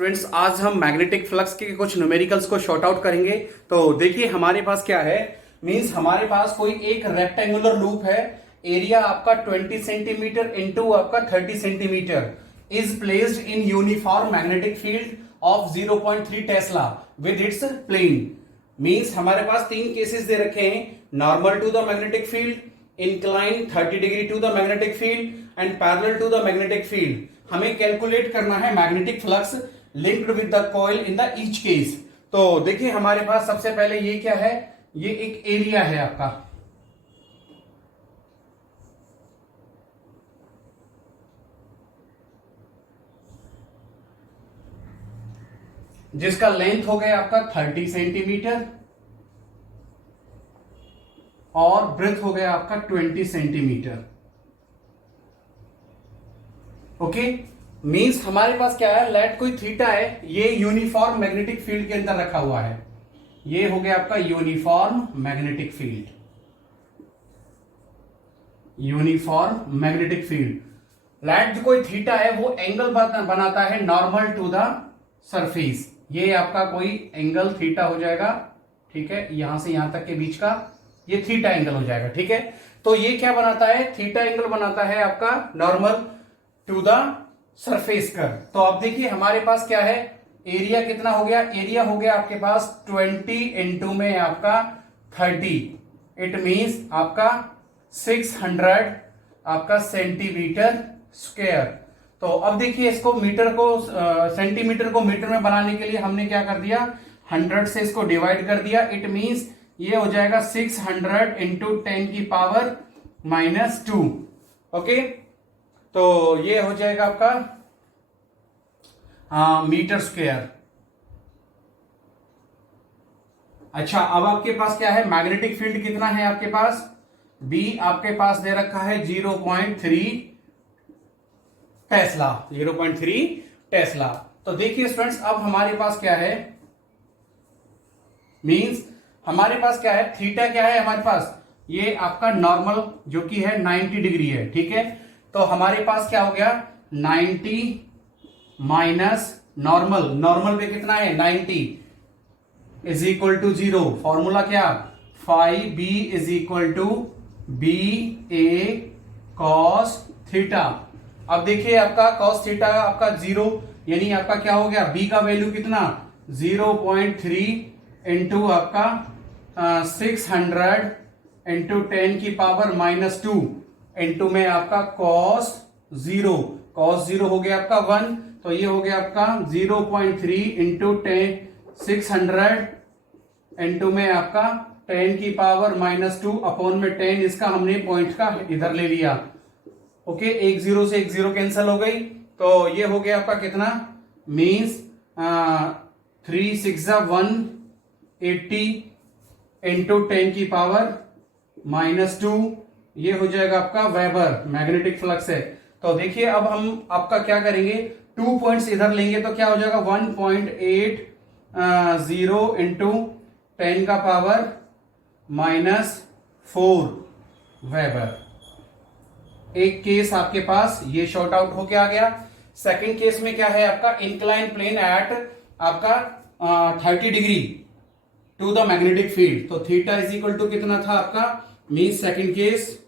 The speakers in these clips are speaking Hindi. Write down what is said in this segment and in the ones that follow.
स्टूडेंट्स, आज हम मैग्नेटिक फ्लक्स के कुछ न्यूमेरिकल्स को शॉर्ट आउट करेंगे। तो देखिए हमारे पास क्या है, मींस हमारे पास कोई एक रेक्टेंगुलर लूप है। एरिया आपका 20 सेंटीमीटर इंटू आपका 30 centimetre is placed in uniform magnetic field of 0.3 tesla with its plane. Means हमारे पास तीन केसेस दे रखे हैं, normal to the magnetic field, incline 30 degree to the magnetic field and parallel to the magnetic field. हमें कैलकुलेट करना है magnetic flux linked with the coil in the each case. तो देखिए हमारे पास सबसे पहले ये क्या है, ये एक एरिया है आपका, जिसका लेंथ हो गया आपका 30 सेंटीमीटर और ब्रेथ हो गया आपका 20 सेंटीमीटर। ओके, मींस हमारे पास क्या है, लेट कोई थीटा है, ये यूनिफॉर्म मैग्नेटिक फील्ड के अंदर रखा हुआ है। ये हो गया आपका uniform magnetic field, uniform magnetic field. Let जो कोई थीटा है वो एंगल बनाता है नॉर्मल टू द सरफेस। ये आपका कोई एंगल थीटा हो जाएगा, ठीक है, यहां से यहां तक के बीच का ये थीटा एंगल हो जाएगा, ठीक है। तो ये क्या बनाता है, थीटा एंगल बनाता है आपका नॉर्मल टू द सरफेस कर। तो अब देखिए हमारे पास क्या है, एरिया कितना हो गया, एरिया हो गया आपके पास 20 इंटू में आपका 30, इट मींस आपका 600 आपका सेंटीमीटर स्क्वायर। तो अब देखिए इसको मीटर को सेंटीमीटर को मीटर में बनाने के लिए हमने क्या कर दिया, 100 से इसको डिवाइड कर दिया। इट मींस ये हो जाएगा 600 इंटू 10 की पावर -2। ओके, तो ये हो जाएगा आपका मीटर स्क्वायर। अच्छा, अब आपके पास क्या है, मैग्नेटिक फील्ड कितना है आपके पास, बी आपके पास दे रखा है 0.3 टेस्ला, 0.3 टेस्ला। तो देखिए स्टूडेंट्स, अब हमारे पास क्या है, मींस हमारे पास क्या है, थीटा क्या है हमारे पास, ये आपका नॉर्मल जो कि है 90 डिग्री है, ठीक है। तो हमारे पास क्या हो गया, 90 माइनस नॉर्मल, नॉर्मल पे कितना है 90 इज इक्वल टू 0। फॉर्मूला क्या, phi B is equal to B A cos theta. अब देखिए आपका कॉस थीटा आपका 0, यानी आपका क्या हो गया, बी का वैल्यू कितना 0.3 इंटू आपका 600 इंटू 10 की पावर -2 इंटू में आपका cos 0, cos 0 हो गया आपका 1। तो ये हो गया आपका 0.3 इंटू 600 इंटू में आपका 10 की पावर -2 अपॉन में 10, इसका हमने पॉइंट का इधर ले लिया। ओके, एक जीरो से एक जीरो कैंसिल हो गई। तो ये हो गया आपका कितना, मीन्स 3 6 180 इंटू 10 की पावर -2, ये हो जाएगा आपका वेबर मैग्नेटिक फ्लक्स है। तो देखिए अब हम आपका क्या करेंगे, 2 पॉइंट्स इधर लेंगे तो क्या हो जाएगा 1.80 इंटू 10 का पावर -4 वेबर। एक केस आपके पास ये शॉर्ट आउट होके आ गया। सेकंड केस में क्या है आपका, इंक्लाइन प्लेन एट आपका 30 degree to the magnetic field. तो थीटा इज इक्वल टू कितना था आपका, means second case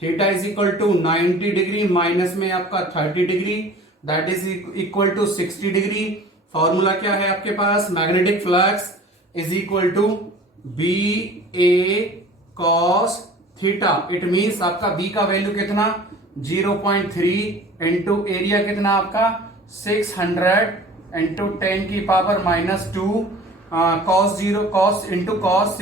theta is equal to 90 degree minus में आपका 30 degree, that is equal to 60 degree. Formula क्या है आपके पास, magnetic flux is equal to B A cos theta. It means आपका बी का वैल्यू कितना 0.3 इंटू एरिया कितना आपका 600 इंटू 10 की power -2 cos 0 cos into cos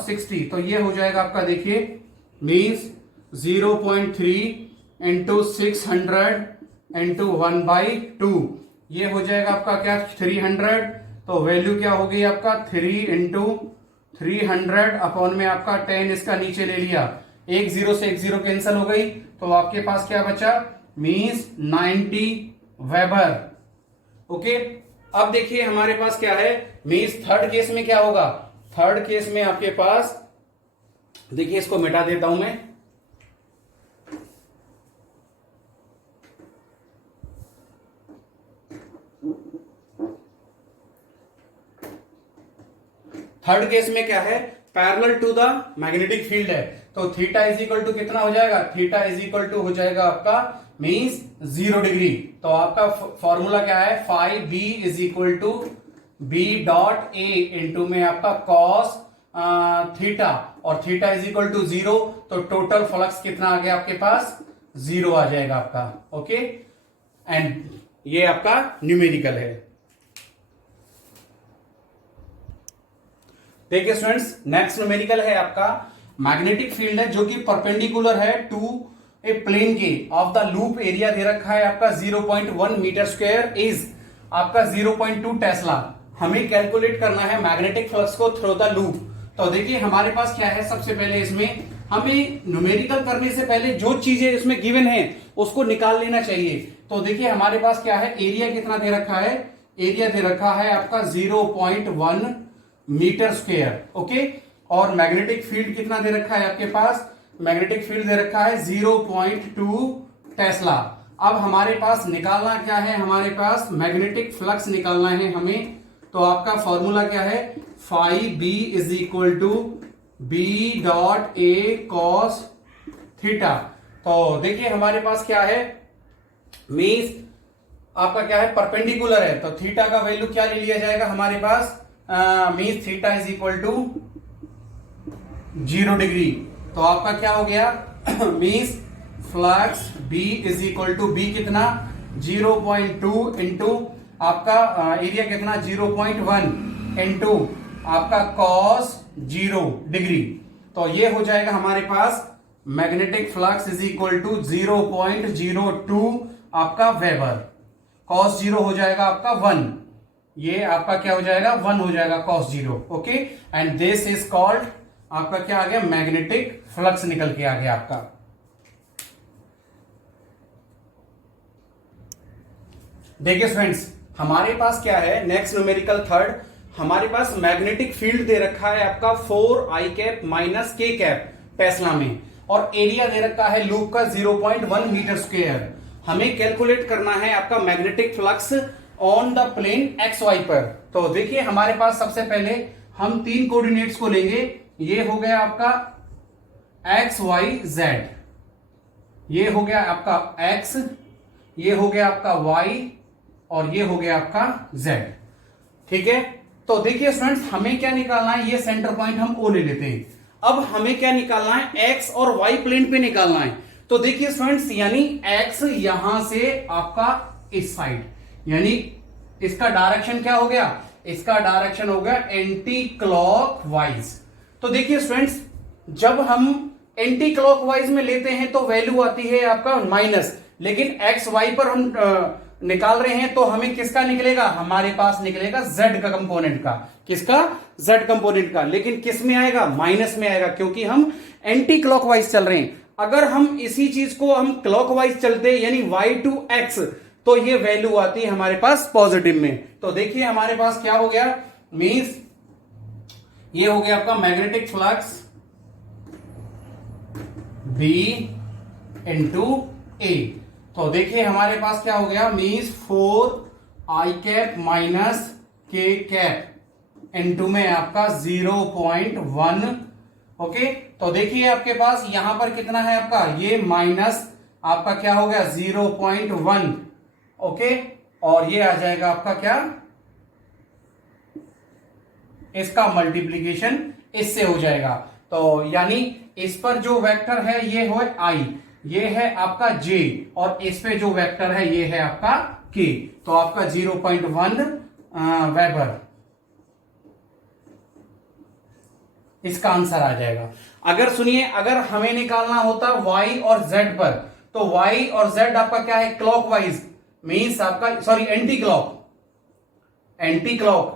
60। तो ये हो जाएगा आपका, देखिए मीन्स 0.3 इंटू 600 इंटू 1/2, ये हो जाएगा आपका क्या 300। तो वैल्यू क्या हो गई आपका 3 इंटू 300 अपॉन में आपका 10, इसका नीचे ले लिया, एक जीरो से एक जीरो कैंसिल हो गई। तो आपके पास क्या बचा, मीन्स 90 वेबर। ओके, अब देखिए हमारे पास क्या है, मीन्स थर्ड केस में क्या होगा, थर्ड केस में आपके पास देखिए, इसको मिटा देता हूं मैं, थर्ड केस में क्या है, parallel to the magnetic field है, तो थीटा इज इक्वल टू कितना हो जाएगा, थीटा इज इक्वल टू हो जाएगा आपका मीन्स 0 डिग्री। तो आपका फॉर्मूला क्या है, phi B is equal to B dot A into में आपका कॉस थीटा, और थीटा इज इक्वल टू 0, तो टोटल फ्लक्स कितना आ गया आपके पास, 0 आ जाएगा आपका। ओके, एंड ये आपका न्यूमेरिकल है। देखिए स्टूडेंट्स, नेक्स्ट न्यूमेरिकल है आपका मैग्नेटिक फील्ड है जो कि परपेंडिकुलर है टू ए प्लेन के ऑफ द लूप, एरिया दे रखा है आपका 0.1 मीटर स्क्वायर इज आपका 0.2 टेस्ला। हमें कैलकुलेट करना है मैग्नेटिक फ्लक्स को थ्रू द लूप। तो देखिए हमारे पास क्या है, सबसे पहले इसमें हमें न्यूमेरिकल करने से पहले जो चीजें इसमें गिवन है उसको निकाल लेना चाहिए। तो देखिए हमारे पास क्या है, एरिया कितना दे रखा है, एरिया दे रखा है आपका 0.1 मीटर स्क्वायर। ओके, और मैग्नेटिक फील्ड कितना दे रखा है आपके पास, मैग्नेटिक फील्ड दे रखा है 0.2 टेस्ला। अब हमारे पास निकालना क्या है, हमारे पास मैग्नेटिक फ्लक्स निकालना है हमें। तो आपका फॉर्मूला क्या है, phi B is equal to B dot A cos theta. तो देखिए हमारे पास क्या है, मीन्स आपका क्या है, परपेंडिकुलर है, तो थीटा का वैल्यू क्या ले लिया जाएगा हमारे पास, means theta is equal to 0 degree. तो आपका क्या हो गया means flux B is equal to B कितना 0.2 इंटू आपका एरिया कितना 0.1 इंटू आपका कॉस 0 डिग्री। तो ये हो जाएगा हमारे पास magnetic flux is equal to 0.02 आपका वेबर, कॉस 0 हो जाएगा आपका 1, ये आपका क्या हो जाएगा 1 हो जाएगा cos 0। Okay, and this is called आपका क्या आ गया, मैग्नेटिक फ्लक्स निकल के आ गया आपका। देखिए फ्रेंड्स, हमारे पास क्या है, नेक्स्ट न्यूमेरिकल थर्ड, हमारे पास मैग्नेटिक फील्ड दे रखा है आपका 4i कैप माइनस के कैप टेस्ला में, और एरिया दे रखा है लूप का 0.1 मीटर स्क्वायर। हमें कैलकुलेट करना है आपका magnetic flux on the plane X Y पर। तो देखिए हमारे पास सबसे पहले हम 3 कोऑर्डिनेट्स को लेंगे, ये हो गया आपका एक्स वाई जेड, ये हो गया आपका एक्स, ये हो गया आपका वाई, और ये हो गया आपका जेड। ठीक है, तो देखिए स्टूडेंट्स हमें क्या निकालना है, ये सेंटर पॉइंट हम ओ ले लेते हैं। अब हमें क्या निकालना है, एक्स और वाई प्लेन पे निकालना है। तो देखिए स्टूडेंट्स, यानी एक्स यहां से आपका इस साइड, यानी इसका डायरेक्शन क्या हो गया, इसका डायरेक्शन हो गया एंटी क्लॉकवाइज। तो देखिए स्टूडेंट्स, जब हम एंटी क्लॉकवाइज में लेते हैं तो वैल्यू आती है आपका माइनस, लेकिन एक्स वाई पर हम निकाल रहे हैं तो हमें किसका निकलेगा, हमारे पास निकलेगा जेड का कंपोनेंट का, किसका, जेड कंपोनेंट का, लेकिन किस में आएगा, माइनस में आएगा, क्योंकि हम एंटी क्लॉकवाइज चल रहे हैं। अगर हम इसी चीज को हम क्लॉकवाइज चलते यानी y टू x, तो ये वैल्यू आती है हमारे पास पॉजिटिव में। तो देखिए हमारे पास क्या हो गया, मीन्स ये हो गया आपका मैग्नेटिक फ्लक्स B इंटू ए। तो देखिए हमारे पास क्या हो गया, मीन्स 4i कैप माइनस के कैप इंटू में आपका 0.1। ओके, तो देखिए आपके पास यहां पर कितना है आपका, ये माइनस आपका क्या हो गया 0.1। ओके, और ये आ जाएगा आपका क्या, इसका मल्टीप्लीकेशन इससे हो जाएगा। तो यानी इस पर जो वेक्टर है ये हो i, ये है आपका j, और इस पे जो वेक्टर है ये है आपका k। तो आपका 0.1 वेबर इसका आंसर आ जाएगा। अगर सुनिए, अगर हमें निकालना होता y और z पर, तो y और z आपका क्या है, क्लॉकवाइज, मीन्स आपका sorry anti clock, anti clock.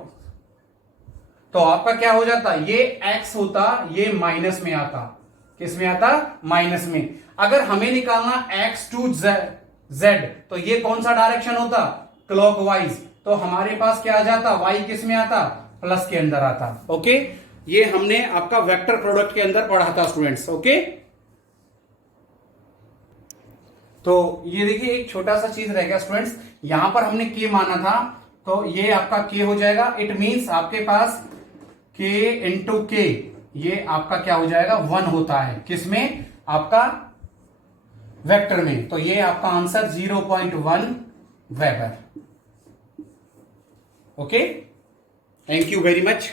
तो आपका क्या हो जाता, ये x होता, ये माइनस में आता, किस में आता, माइनस में। अगर हमें निकालना x टू z, तो ये कौन सा डायरेक्शन होता, क्लॉकवाइज। तो हमारे पास क्या आ जाता, y किस में आता, प्लस के अंदर आता। ओके, ये हमने आपका वेक्टर प्रोडक्ट के अंदर पढ़ा था स्टूडेंट्स। ओके, तो ये देखिए एक छोटा सा चीज रह गया स्टूडेंट्स, यहां पर हमने k माना था, तो ये आपका k हो जाएगा। इट मींस आपके पास K इंटू के, ये आपका क्या हो जाएगा 1 होता है, किसमें, आपका वेक्टर में। तो ये आपका answer 0.1 weber. Okay, thank you very much.